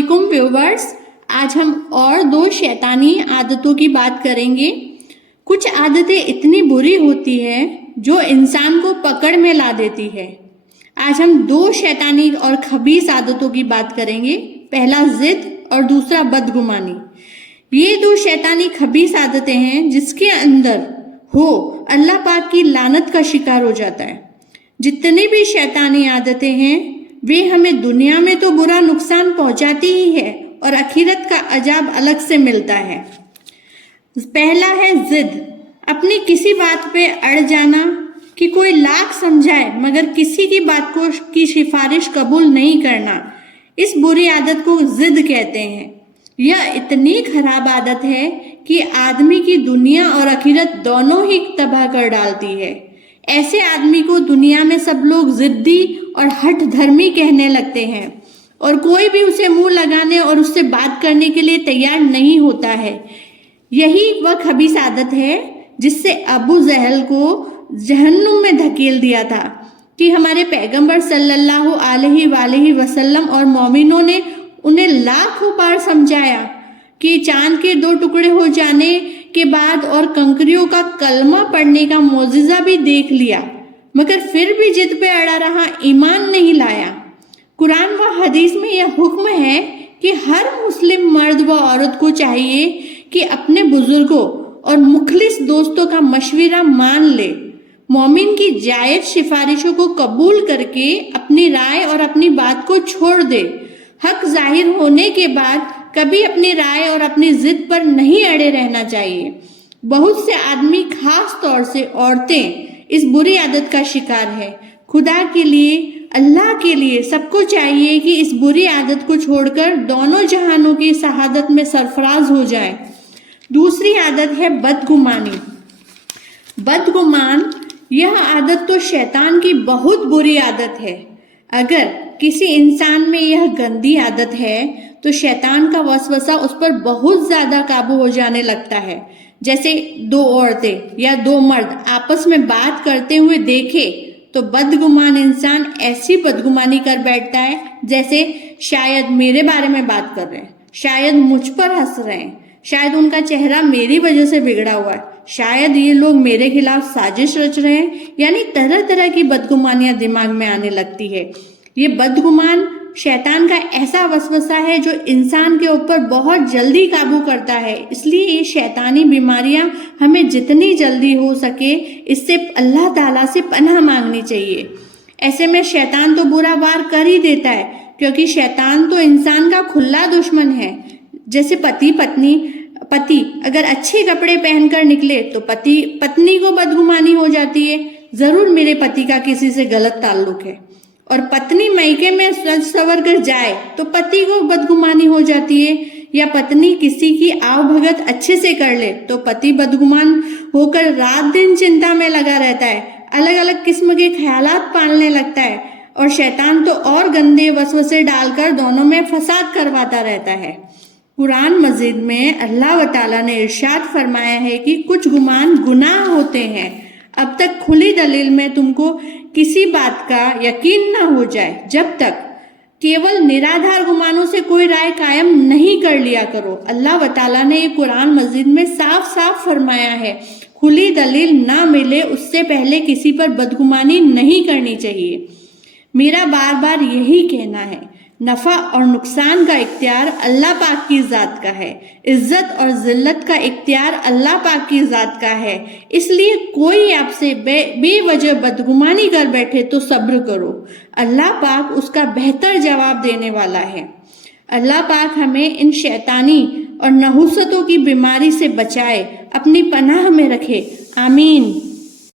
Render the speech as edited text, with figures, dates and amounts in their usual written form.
علیکم ویورز، آج ہم اور 2 شیطانی عادتوں کی بات کریں گے۔ کچھ عادتیں اتنی بری ہوتی ہیں جو انسان کو پکڑ میں لا دیتی ہے۔ آج ہم 2 شیطانی اور خبیث عادتوں کی بات کریں گے، پہلا ضد اور دوسرا بدگمانی۔ یہ 2 شیطانی خبیث عادتیں ہیں جس کے اندر ہو اللہ پاک کی لعنت کا شکار ہو جاتا ہے۔ جتنی بھی شیطانی عادتیں ہیں وہ ہمیں دنیا میں تو برا نقصان پہنچاتی ہی ہے اور آخرت کا عذاب الگ سے ملتا ہے۔ پہلا ہے ضد، اپنی کسی بات پہ اڑ جانا کہ کوئی لاکھ سمجھائے مگر کسی کی بات کی سفارش قبول نہیں کرنا، اس بری عادت کو ضد کہتے ہیں۔ یہ اتنی خراب عادت ہے کہ آدمی کی دنیا اور آخرت دونوں ہی تباہ کر ڈالتی ہے۔ ایسے آدمی کو دنیا میں سب لوگ ضدی اور ہٹ دھرمی کہنے لگتے ہیں اور کوئی بھی اسے منہ لگانے اور اس سے بات کرنے کے لیے تیار نہیں ہوتا ہے۔ یہی وہ خبیث عادت ہے جس سے ابو جہل کو جہنم میں دھکیل دیا تھا کہ ہمارے پیغمبر صلی اللہ علیہ وآلہ وسلم اور مومنوں نے انہیں لاکھوں بار سمجھایا کہ چاند کے 2 ٹکڑے ہو جانے کے بعد اور کنکریوں کا کلمہ پڑھنے کا معجزہ بھی دیکھ لیا، مگر پھر بھی ضد پہ اڑا رہا، ایمان نہیں لایا۔ قرآن و حدیث میں یہ حکم ہے کہ ہر مسلم مرد و عورت کو چاہیے کہ اپنے بزرگوں اور مخلص دوستوں کا مشورہ مان لے، مومن کی جائز سفارشوں کو قبول کر کے اپنی رائے اور اپنی بات کو چھوڑ دے۔ حق ظاہر ہونے کے بعد کبھی اپنی رائے اور اپنی ضد پر نہیں اڑے رہنا چاہیے۔ بہت سے آدمی، خاص طور سے عورتیں، اس بری عادت کا شکار ہے۔ خدا کے لیے، اللہ کے لیے سب کو چاہیے کہ اس بری عادت کو چھوڑ کر دونوں جہانوں کی سعادت میں سرفراز ہو جائے۔ دوسری عادت ہے بدگمانی۔ بدگمان، یہ عادت تو شیطان کی بہت بری عادت ہے۔ اگر کسی انسان میں یہ گندی عادت ہے تو شیطان کا وسوسہ اس پر بہت زیادہ قابو ہو جانے لگتا ہے۔ جیسے 2 عورتیں یا 2 مرد آپس میں بات کرتے ہوئے دیکھے تو بدگمان انسان ایسی بدگمانی کر بیٹھتا ہے جیسے شاید میرے بارے میں بات کر رہے ہیں، شاید مجھ پر ہنس رہے ہیں، شاید ان کا چہرہ میری وجہ سے بگڑا ہوا ہے، شاید یہ لوگ میرے خلاف سازش رچ رہے ہیں، یعنی طرح طرح کی بدگمانیاں دماغ میں آنے لگتی ہے۔ یہ بدگمان شیطان کا ایسا وسوسہ ہے جو انسان کے اوپر بہت جلدی قابو کرتا ہے۔ اس لیے یہ شیطانی بیماریاں ہمیں جتنی جلدی ہو سکے اس سے اللہ تعالیٰ سے پناہ مانگنی چاہیے۔ ایسے میں شیطان تو برا وار کر ہی دیتا ہے، کیونکہ شیطان تو انسان کا کھلا دشمن ہے۔ جیسے پتی اگر اچھے کپڑے پہن کر نکلے تو پتنی کو بدگمانی ہو جاتی ہے، ضرور میرے پتی کا کسی سے غلط تعلق ہے۔ اور پتنی میکے میں سج سور کر جائے تو پتی کو بدگمانی ہو جاتی ہے، یا پتنی کسی کی آؤ بھگت اچھے سے کر لے تو پتی بدگمان ہو کر رات دن چنتا میں لگا رہتا ہے، الگ الگ قسم کے خیالات پالنے لگتا ہے، اور شیطان تو اور گندے وسوسے ڈال کر دونوں میں فساد کرواتا رہتا ہے۔ قرآن مجید میں اللہ تعالیٰ نے ارشاد فرمایا ہے کہ کچھ گمان گناہ ہوتے ہیں، اب تک کھلی دلیل میں تم کو کسی بات کا یقین نہ ہو جائے، جب تک کیول نرادھار گمانوں سے کوئی رائے قائم نہیں کر لیا کرو۔ اللہ تعالیٰ نے یہ قرآن مجید میں صاف صاف فرمایا ہے، کھلی دلیل نہ ملے اس سے پہلے کسی پر بدگمانی نہیں کرنی چاہیے۔ میرا بار بار یہی کہنا ہے، نفع اور نقصان کا اختیار اللہ پاک کی ذات کا ہے، عزت اور ذلت کا اختیار اللہ پاک کی ذات کا ہے، اس لیے کوئی آپ سے بے وجہ بدگمانی کر بیٹھے تو صبر کرو، اللہ پاک اس کا بہتر جواب دینے والا ہے۔ اللہ پاک ہمیں ان شیطانی اور نحوستوں کی بیماری سے بچائے، اپنی پناہ میں رکھے، آمین۔